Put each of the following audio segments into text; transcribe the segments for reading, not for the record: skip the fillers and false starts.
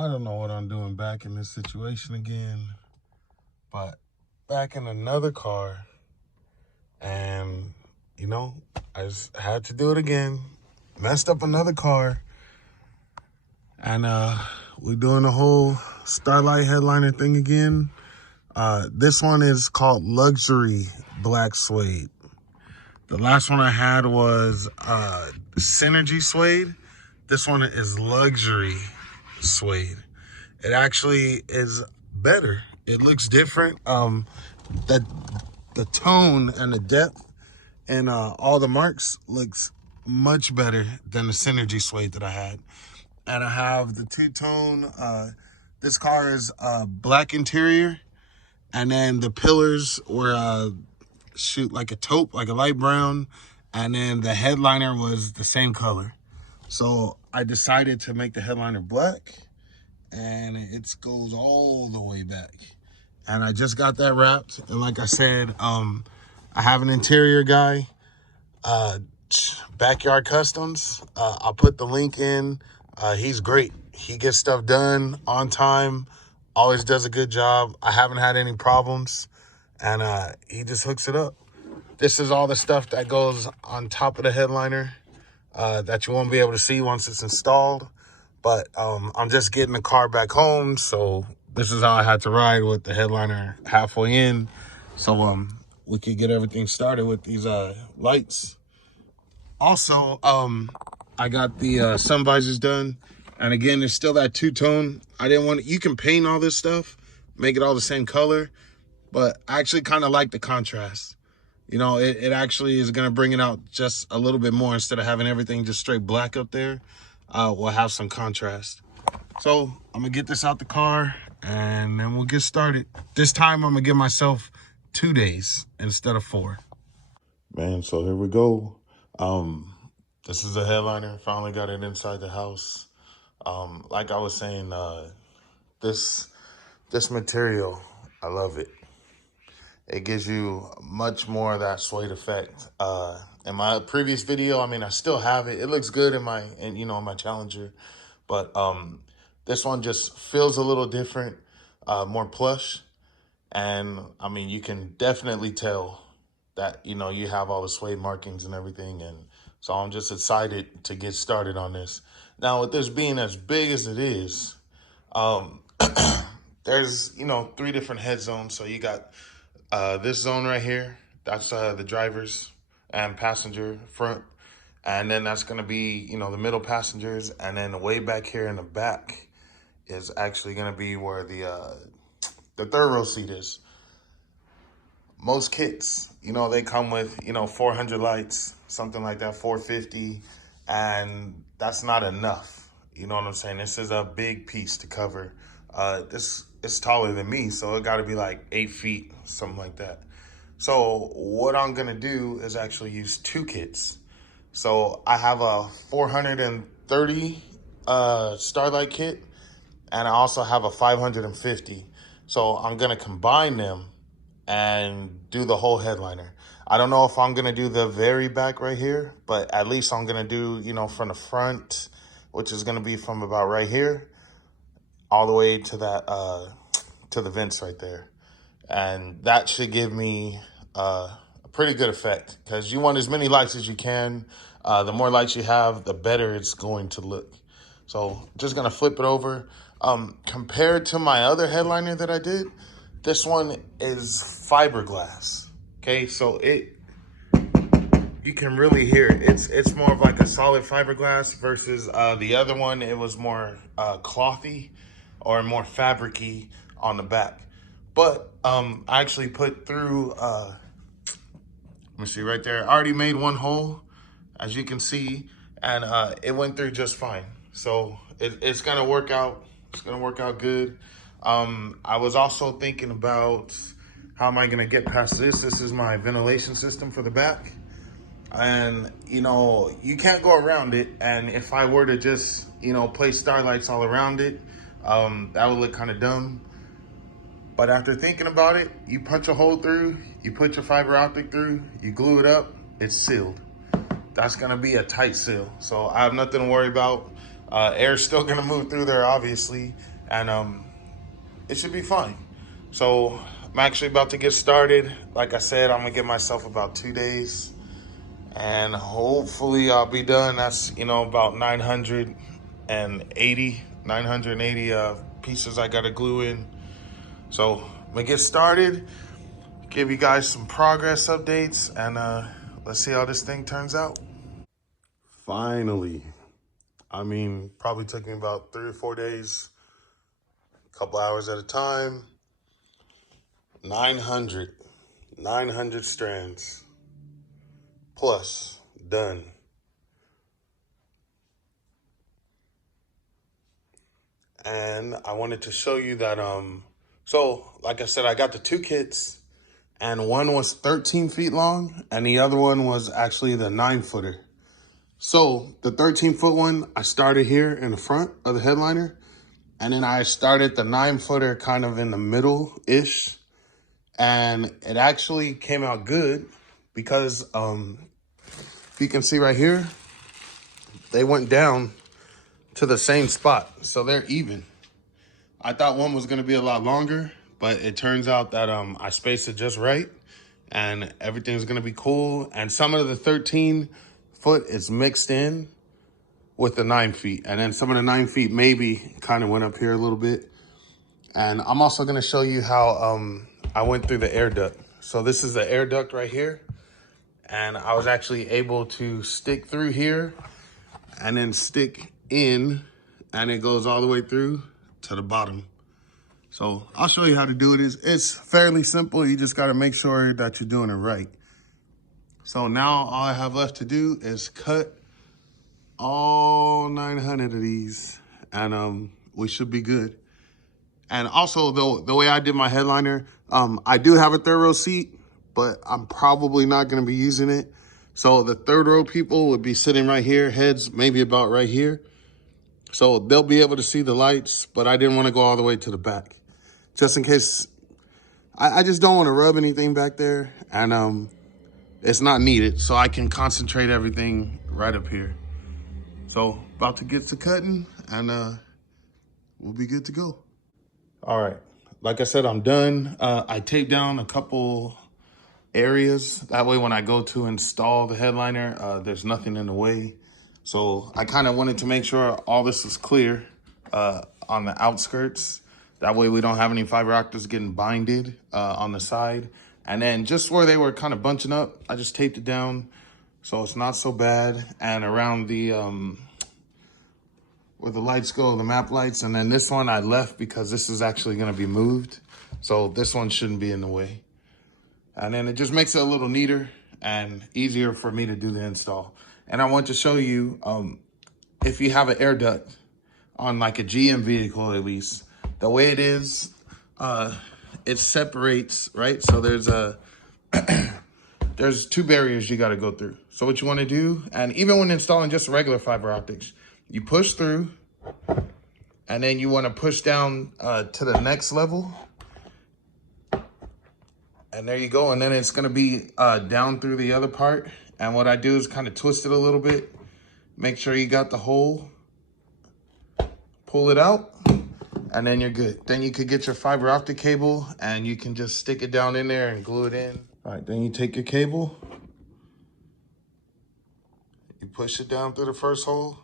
I don't know what I'm doing back in this situation again, but back in another car, and you know, I just had to do it again. Messed up another car, and we're doing the whole Starlight Headliner thing again. This one is called Luxury Black Suede. The last one I had was Synergy Suede. This one is Luxury Suede. It actually is better. It looks different. The tone and the depth and all the marks looks much better than the Synergy Suede that I had. And I have the two-tone. This car is black interior, and then the pillars were shoot like a taupe, like a light brown, and then the headliner was the same color. So I decided to make the headliner black, and it goes all the way back. And I just got that wrapped, and like I said, I have an interior guy, Backyard Customs. I'll put the link in. He's great. He gets stuff done on time, always does a good job. I haven't had any problems, and he just hooks it up. This is all the stuff that goes on top of the headliner that you won't be able to see once it's installed. But I'm just getting the car back home, so this is how I had to ride with the headliner halfway in, so we could get everything started with these lights. Also, I got the sun visors done, and again, there's still that two-tone. I didn't want you can paint all this stuff, make it all the same color, but I actually kind of like the contrast. You know, it actually is going to bring it out just a little bit more. Instead of having everything just straight black up there, we'll have some contrast. So I'm going to get this out the car, and then we'll get started. This time, I'm going to give myself 2 days instead of 4. Man, so here we go. This is a headliner. Finally got it inside the house. Like I was saying, this material, I love it. It gives you much more of that suede effect. In my previous video, I mean, I still have it. It looks good in my Challenger, but this one just feels a little different, more plush, and I mean, you can definitely tell that you have all the suede markings and everything, and so I'm just excited to get started on this. Now, with this being as big as it is, there's 3 different head zones. So you got this zone right here, that's the driver's and passenger front. And then that's going to be, the middle passengers. And then way back here in the back is actually going to be where the third row seat is. Most kits, they come with, 400 lights, something like that, 450. And that's not enough. You know what I'm saying? This is a big piece to cover. This is taller than me, so it got to be like 8 feet, something like that. So what I'm going to do is actually use 2 kits. So I have a 430 Starlight kit, and I also have a 550. So I'm going to combine them and do the whole headliner. I don't know if I'm going to do the very back right here, but at least I'm going to do, from the front, which is going to be from about right here all the way to that to the vents right there. And that should give me a pretty good effect, because you want as many lights as you can. The more lights you have, the better it's going to look. So just gonna flip it over. Compared to my other headliner that I did, this one is fiberglass. Okay, so you can really hear it. It's more of like a solid fiberglass versus the other one. It was more clothy or more fabric-y on the back. But I actually put through, let me see right there. I already made one hole, as you can see, and it went through just fine. So it's gonna work out. It's gonna work out good. I was also thinking about how am I gonna get past this. This is my ventilation system for the back. And, you can't go around it. And if I were to just, place starlights all around it, that would look kind of dumb. But after thinking about it, you punch a hole through, you put your fiber optic through, you glue it up, it's sealed. That's gonna be a tight seal. So I have nothing to worry about. Air's still gonna move through there, obviously, and it should be fine. So I'm actually about to get started. Like I said, I'm gonna give myself about 2 days, and hopefully I'll be done. That's about 980 pieces I gotta glue in. So I'm gonna get started, give you guys some progress updates, and let's see how this thing turns out. Finally, I mean, probably took me about 3 or 4 days, a couple hours at a time. 900 strands plus done. And I wanted to show you that so like I said, I got the two kits, and one was 13 feet long and the other one was actually the 9-footer. So the 13-foot one, I started here in the front of the headliner, and then I started the 9-footer kind of in the middle-ish, and it actually came out good because if you can see right here, they went down to the same spot, so they're even. I thought one was gonna be a lot longer, but it turns out that I spaced it just right, and everything's gonna be cool. And some of the 13-foot is mixed in with the 9 feet, and then some of the 9 feet maybe kind of went up here a little bit. And I'm also gonna show you how I went through the air duct. So this is the air duct right here, and I was actually able to stick through here and then stick in, and it goes all the way through to the bottom. So I'll show you how to do it. It's fairly simple. You just gotta make sure that you're doing it right. So now all I have left to do is cut all 900 of these, and we should be good. And also, the way I did my headliner, I do have a third row seat, but I'm probably not gonna be using it. So the third row people would be sitting right here, heads maybe about right here. So they'll be able to see the lights, but I didn't want to go all the way to the back, just in case. I just don't want to rub anything back there, and it's not needed, so I can concentrate everything right up here. So about to get to cutting, and we'll be good to go. All right, like I said, I'm done. I taped down a couple areas. That way when I go to install the headliner, there's nothing in the way. So I kind of wanted to make sure all this is clear on the outskirts. That way we don't have any fiber optics getting binded on the side. And then just where they were kind of bunching up, I just taped it down so it's not so bad. And around the where the lights go, the map lights. And then this one I left because this is actually gonna be moved. So this one shouldn't be in the way. And then it just makes it a little neater and easier for me to do the install. And I want to show you, if you have an air duct on like a GM vehicle at least, the way it is, it separates, right? So there's two barriers you gotta go through. So what you wanna do, and even when installing just regular fiber optics, you push through, and then you wanna push down to the next level. And there you go, and then it's gonna be down through the other part. And what I do is kind of twist it a little bit, make sure you got the hole, pull it out, and then you're good. Then you could get your fiber optic cable and you can just stick it down in there and glue it in. All right, then you take your cable, you push it down through the first hole,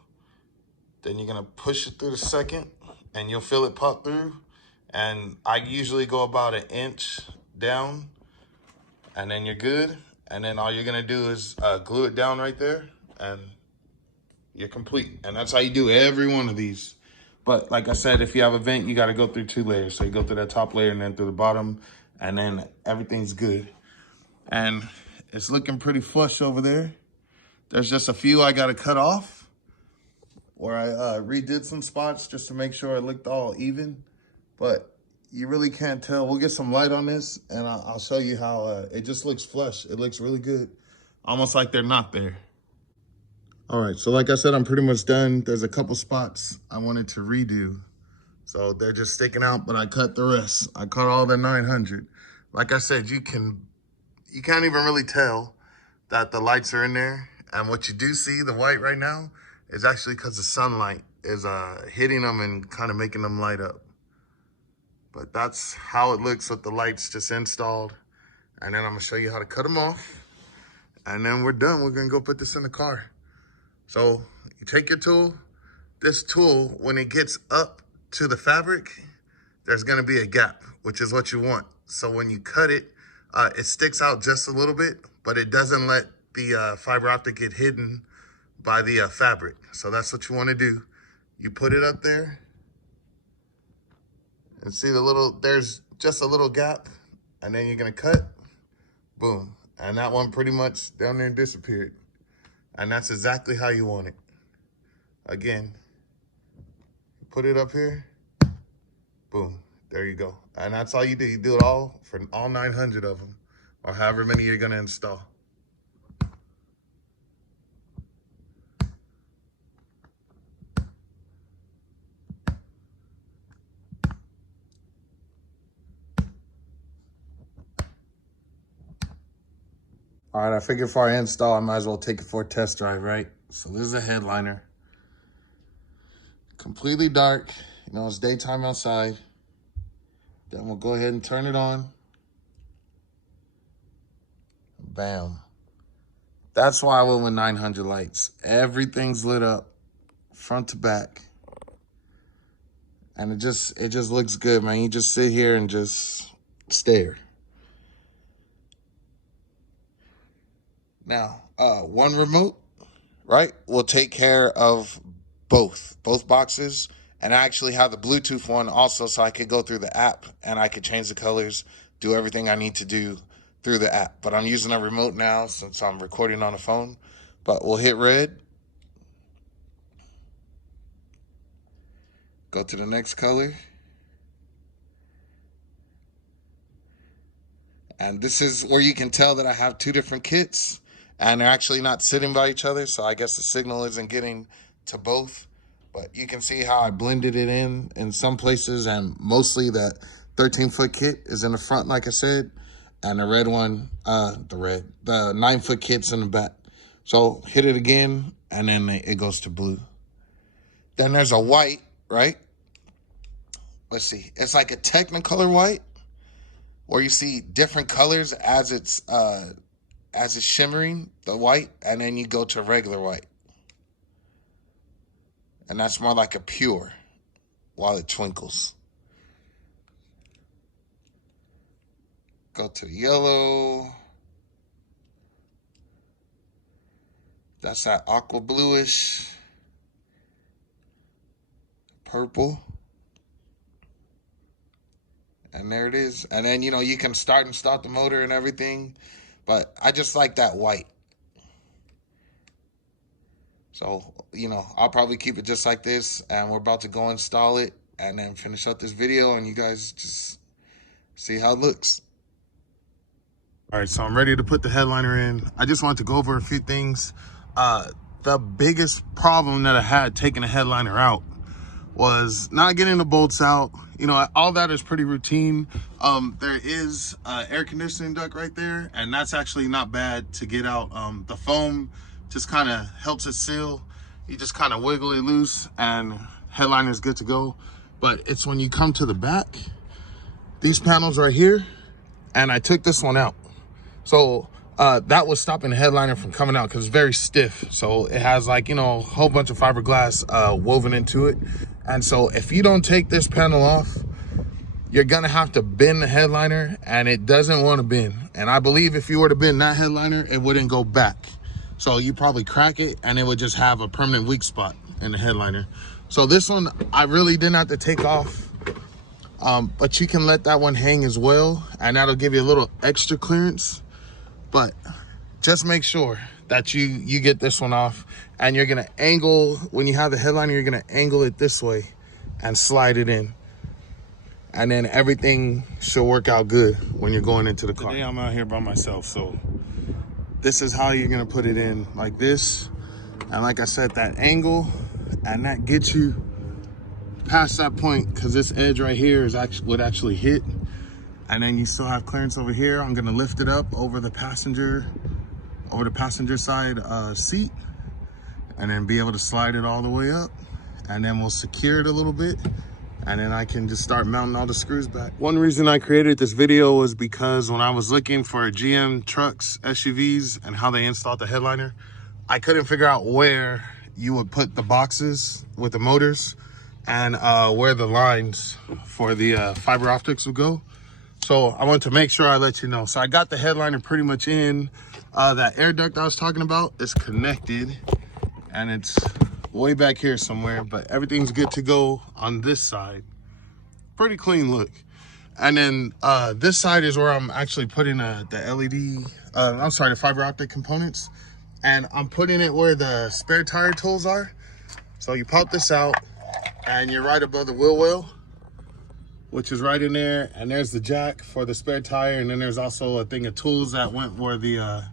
then you're gonna push it through the second, and you'll feel it pop through. And I usually go about 1 inch down, and then you're good. And then all you're gonna do is glue it down right there, and you're complete. And that's how you do every one of these. But like I said, if you have a vent, you gotta go through 2 layers. So you go through that top layer and then through the bottom, and then everything's good. And it's looking pretty flush over there. There's just a few I gotta cut off, where I redid some spots just to make sure it looked all even. But you really can't tell. We'll get some light on this, and I'll show you how it just looks flush. It looks really good, almost like they're not there. All right, so like I said, I'm pretty much done. There's a couple spots I wanted to redo, so they're just sticking out, but I cut the rest. I cut all the 900. Like I said, you can't even really tell that the lights are in there. And what you do see, the white right now, is actually because the sunlight is hitting them and kind of making them light up. But that's how it looks with the lights just installed. And then I'm gonna show you how to cut them off. And then we're done. We're gonna go put this in the car. So you take your tool. This tool, when it gets up to the fabric, there's gonna be a gap, which is what you want. So when you cut it, it sticks out just a little bit, but it doesn't let the fiber optic get hidden by the fabric. So that's what you wanna do. You put it up there and see there's just a little gap, and then you're gonna cut, boom. And that one pretty much down there disappeared. And that's exactly how you want it. Again, put it up here, boom, there you go. And that's all you do. You do it all for all 900 of them, or however many you're gonna install. All right, I figured for our install, I might as well take it for a test drive, right? So this is a headliner. Completely dark, you know, it's daytime outside. Then we'll go ahead and turn it on. Bam. That's why I went with 900 lights. Everything's lit up, front to back. And it just looks good, man. You just sit here and just stare. Now, one remote, right, will take care of both boxes. And I actually have the Bluetooth one also, so I could go through the app and I could change the colors, do everything I need to do through the app. But I'm using a remote now since I'm recording on a phone. But we'll hit red. Go to the next color. And this is where you can tell that I have two different kits. And they're actually not sitting by each other, so I guess the signal isn't getting to both. But you can see how I blended it in some places, and mostly that 13-foot kit is in the front, like I said, and the red one, the 9-foot kit's in the back. So hit it again, and then it goes to blue. Then there's a white, right? Let's see. It's like a Technicolor white, where you see different colors as it's shimmering, the white, and then you go to regular white. And that's more like a pure while it twinkles. Go to yellow. That's that aqua bluish. Purple. And there it is. And then, you know, you can start and stop the motor and everything. But I just like that white. So, you know, I'll probably keep it just like this. And we're about to go install it and then finish up this video. And you guys just see how it looks. All right, so I'm ready to put the headliner in. I just wanted to go over a few things. The biggest problem that I had taking the headliner out was not getting the bolts out. You know, all that is pretty routine. There is an air conditioning duct right there, and that's actually not bad to get out. The foam just kind of helps it seal. You just kind of wiggle it loose, and headliner is good to go. But it's when you come to the back, these panels right here, and I took this one out. So that was stopping the headliner from coming out because it's very stiff. So it has, like, you know, a whole bunch of fiberglass woven into it. And so if you don't take this panel off, you're gonna have to bend the headliner, and it doesn't want to bend. And I believe if you were to bend that headliner, it wouldn't go back. So you probably crack it and it would just have a permanent weak spot in the headliner. So this one, I really didn't have to take off. But you can let that one hang as well, and that'll give you a little extra clearance. But just make sure that you get this one off, and you're gonna angle, when you have the headliner, you're gonna angle it this way and slide it in. And then everything should work out good when you're going into the car. Today I'm out here by myself, so this is how you're gonna put it in, like this. And like I said, that angle, and that gets you past that point, because this edge right here is would actually hit. And then you still have clearance over here. I'm gonna lift it up over the passenger side seat, and then be able to slide it all the way up. And then we'll secure it a little bit, and then I can just start mounting all the screws back. One reason I created this video was because when I was looking for GM trucks, SUVs, and how they installed the headliner, I couldn't figure out where you would put the boxes with the motors and where the lines for the fiber optics would go. So I wanted to make sure I let you know. So I got the headliner pretty much in. That air duct I was talking about is connected, and it's way back here somewhere, but everything's good to go on this side. Pretty clean look. And then this side is where I'm actually putting the LED, I'm sorry, the fiber optic components. And I'm putting it where the spare tire tools are. So you pop this out and you're right above the wheel well, which is right in there. And there's the jack for the spare tire. And then there's also a thing of tools that went where the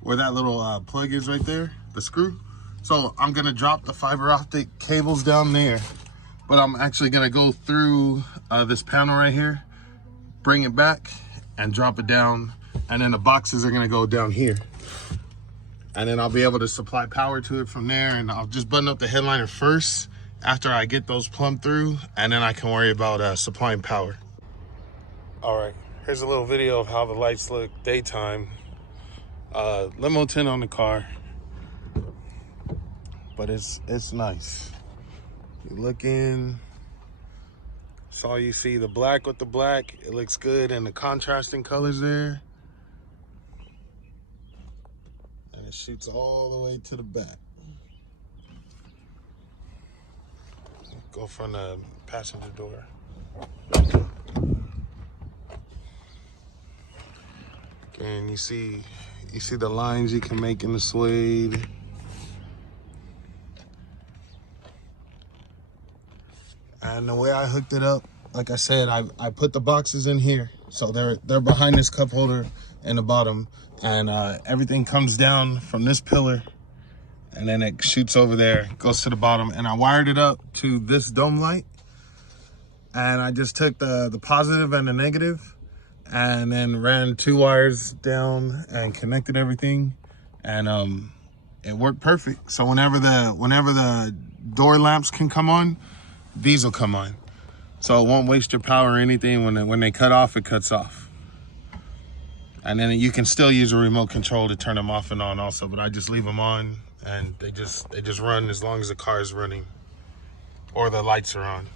where that little plug is right there, the screw. So I'm gonna drop the fiber optic cables down there, but I'm actually gonna go through this panel right here, bring it back and drop it down. And then the boxes are gonna go down here. And then I'll be able to supply power to it from there. And I'll just button up the headliner first after I get those plumbed through, and then I can worry about supplying power. All right, here's a little video of how the lights look daytime. Limo tint on the car, but it's nice. You look in, that's all you see, the black with the black. It looks good, and the contrasting colors there. And it shoots all the way to the back. Go from the passenger door. And you see the lines you can make in the suede. And the way I hooked it up, like I said, I put the boxes in here. So they're behind this cup holder in the bottom. And everything comes down from this pillar, and then it shoots over there, goes to the bottom. And I wired it up to this dome light. And I just took the positive and the negative, and then ran 2 wires down and connected everything, and it worked perfect. So whenever the door lamps can come on, these will come on. So it won't waste your power or anything. When they cut off, it cuts off. And then you can still use a remote control to turn them off and on also, but I just leave them on, and they just run as long as the car is running or the lights are on.